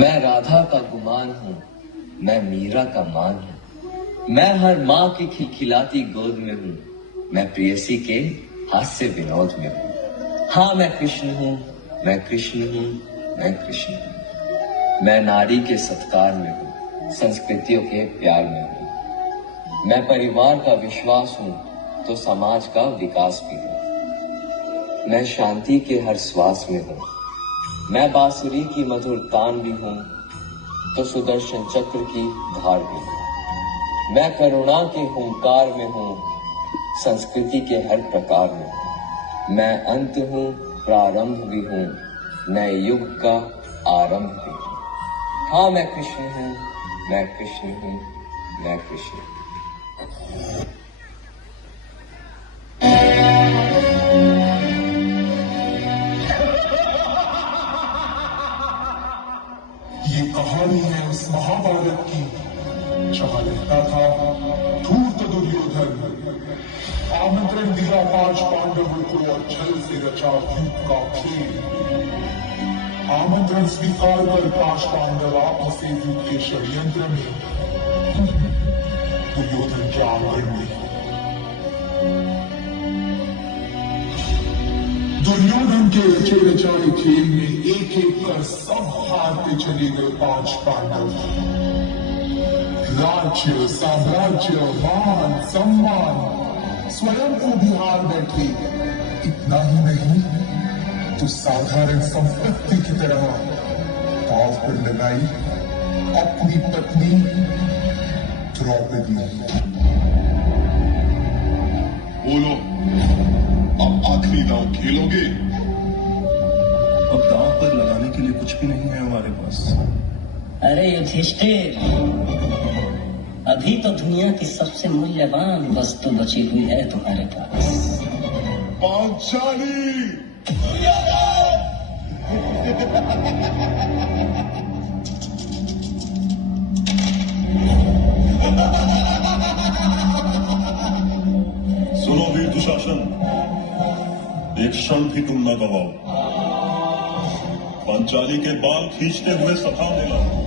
मैं राधा का गुमान हूँ, मैं मीरा का मान हूँ, मैं हर माँ की खिलखिलाती गोद में हूँ, मैं प्रेयसी के हास्य विनोद में हूँ। हाँ मैं कृष्ण हूँ, मैं कृष्ण हूँ, मैं कृष्ण हूँ। मैं नारी के सत्कार में हूँ, संस्कृतियों के प्यार में हूँ। मैं परिवार का विश्वास हूँ तो समाज का विकास भी हूँ। मैं शांति के हर श्वास में हूँ, मैं बांसुरी की मधुर तान भी हूँ तो सुदर्शन चक्र की धार भी हूँ। मैं करुणा के हुंकार में हूँ, संस्कृति के हर प्रकार में हूँ। मैं अंत हूँ, प्रारंभ भी हूँ, नए युग का आरंभ भी हूँ। हाँ मैं कृष्ण हूँ, मैं कृष्ण हूँ, मैं कृष्ण हूँ। ये कहानी है उस महाभारत की जहां रहता था धूर्त दुर्योधन। आमंत्रण दिया 5 पांडवों को और छल से रचा युद्ध का खेल। आमंत्रण स्वीकार कर 5 पांडव आपस में युद्ध के षड्यंत्र में दुर्योधन के आंगन में। दुर्योधन के रचे रचाए खेल में एक एक कर सब हारते चले गए 5 पांडव। राज्य, साम्राज्य, मान, सम्मान स्वयं को भी हार बैठे। इतना ही नहीं तो साधारण संपत्ति की तरह दांव पर लगाई अपनी पत्नी द्रौपदी। बोलो, अब आखिरी दांव खेलोगे? अब दांव पर लगाने के लिए कुछ भी नहीं है हमारे पास। अरे युधिष्ठिर, अभी तो दुनिया की सबसे मूल्यवान वस्तु बची हुई है तुम्हारे पास। पांचाली! सुनो वीर दुशासन, एक क्षण भी तुम न गवाओ। पांचाली के बाल खींचते हुए सभा में लाओ।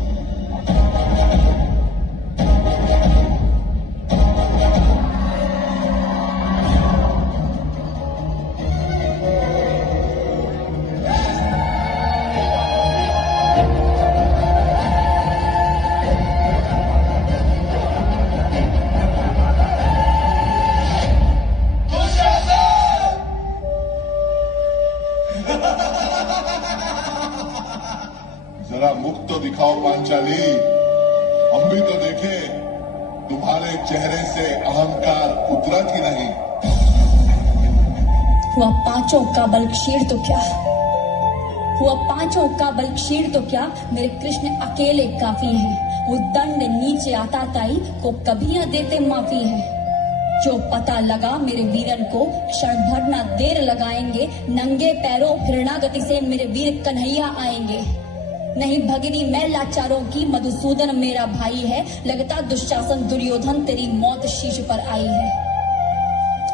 जरा मुख तो दिखाओ पांचाली, हम भी तो देखें तुम्हारे चेहरे से अहंकार उतरा कि नहीं। हुआ पांचों का बल क्षीण तो क्या, हुआ पांचों का बल क्षीण तो क्या, मेरे कृष्ण अकेले काफी हैं। वो दंड नीचे आता ताई को कभी न देते माफी है। जो पता लगा मेरे वीरन को क्षण भर न देर लगाएंगे। नंगे पैरों फिरना गति से मेरे वीर कन्हैया आएंगे। नहीं भगिनी मैं लाचारों की, मधुसूदन मेरा भाई है। लगता दुशासन दुर्योधन तेरी मौत शीश पर आई है।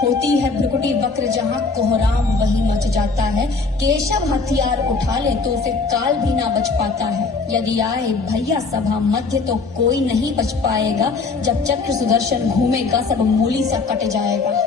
होती है भ्रुकुटी वक्र जहाँ कोहराम वही मच जाता है। केशव हथियार उठा ले तो उसे काल भी ना बच पाता है। यदि आए भैया सभा मध्य तो कोई नहीं बच पाएगा। जब चक्र सुदर्शन घूमेगा सब मूली सा कट जाएगा।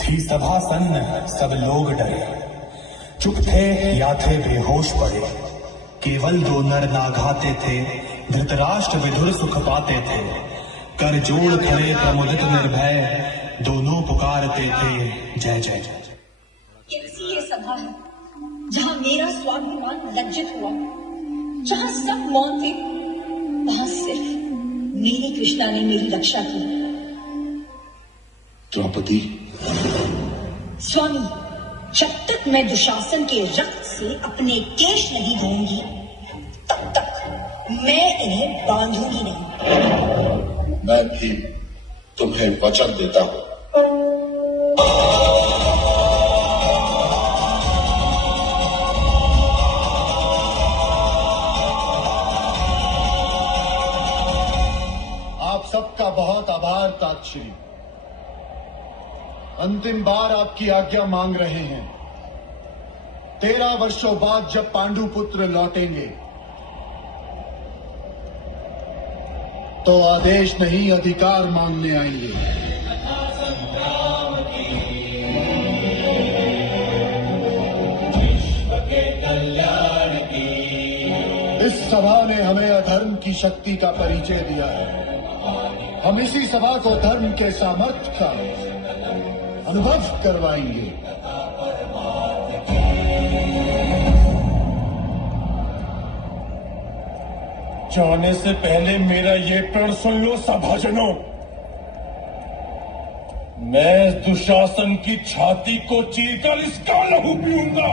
थी सभा सन्न, सब लोग डरे। चुप थे या थे बेहोश पड़े। केवल 2 नर नाघाते थे, धृतराष्ट्र विधुर सुख पाते थे। कर जोड़ खड़े प्रमुदित निर्भय, दोनों पुकारते थे जय जय जय। कैसी ये सभा है जहां मेरा स्वाभिमान लज्जित हुआ, जहां सब मौन थे, वहां सिर्फ मेरी कृष्णा ने मेरी रक्षा की। द्रौपदी, स्वामी, जब तक मैं दुशासन के रक्त से अपने केश नहीं धोऊंगी, तब तक मैं इन्हें बांधूंगी नहीं। मैं भी तुम्हें वचन देता हूं। आप सबका बहुत आभार तातश्री। अंतिम बार आपकी आज्ञा मांग रहे हैं। 13 वर्षों बाद जब पांडुपुत्र लौटेंगे तो आदेश नहीं अधिकार मांगने आएंगे। इस सभा ने हमें अधर्म की शक्ति का परिचय दिया है। हम इसी सभा को धर्म के सामर्थ्य का अनुभव करवाएंगे। जाने से पहले मेरा ये प्रण सुन लो सभाजनों। मैं दुशासन की छाती को चीरकर इसका लहू पीऊंगा।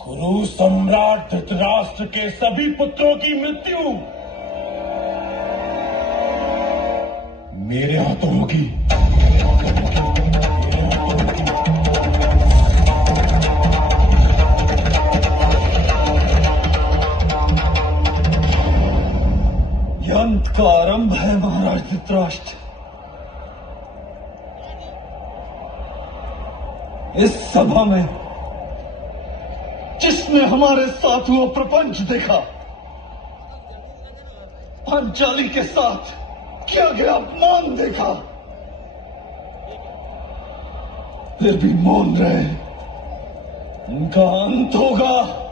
कुरु सम्राट धृतराष्ट्र के सभी पुत्रों की मृत्यु मेरे हाथों होगी। यह अंत का आरंभ है महाराज धृतराष्ट्र। इस सभा में जिसने हमारे साथ वो प्रपंच देखा, पांचाली के साथ किया गया अपमान देखा, फिर भी मौन रहे, उनका अंत होगा।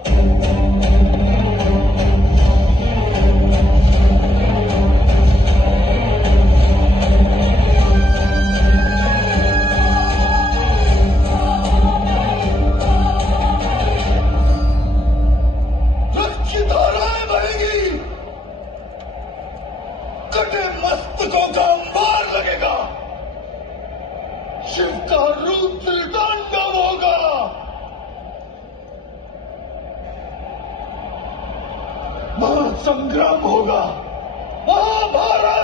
कटे मस्तकों का अंबार लगेगा, शिव का रुद्र तांडव होगा। महासंग्राम होगा, महाभारत।